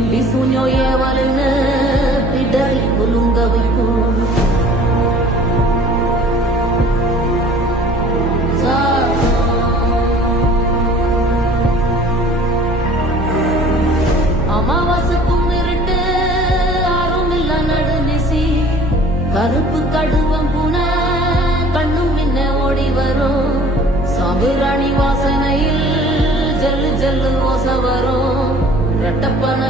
பில்லி சூஞோ ஏவலுன்னு பிடரி குலுங்க வைக்கும் அமாவாசைக்கும் இருட்டு ஆறும் இல்ல நடுநிசி கருப்பு கடுவம் பூன கண்ணும் மின்ன ஓடி வரும் சாம்புராணி வாசனையில் ஜல்லு ஜல்லு ஓச வரும் ரெட்டப்பன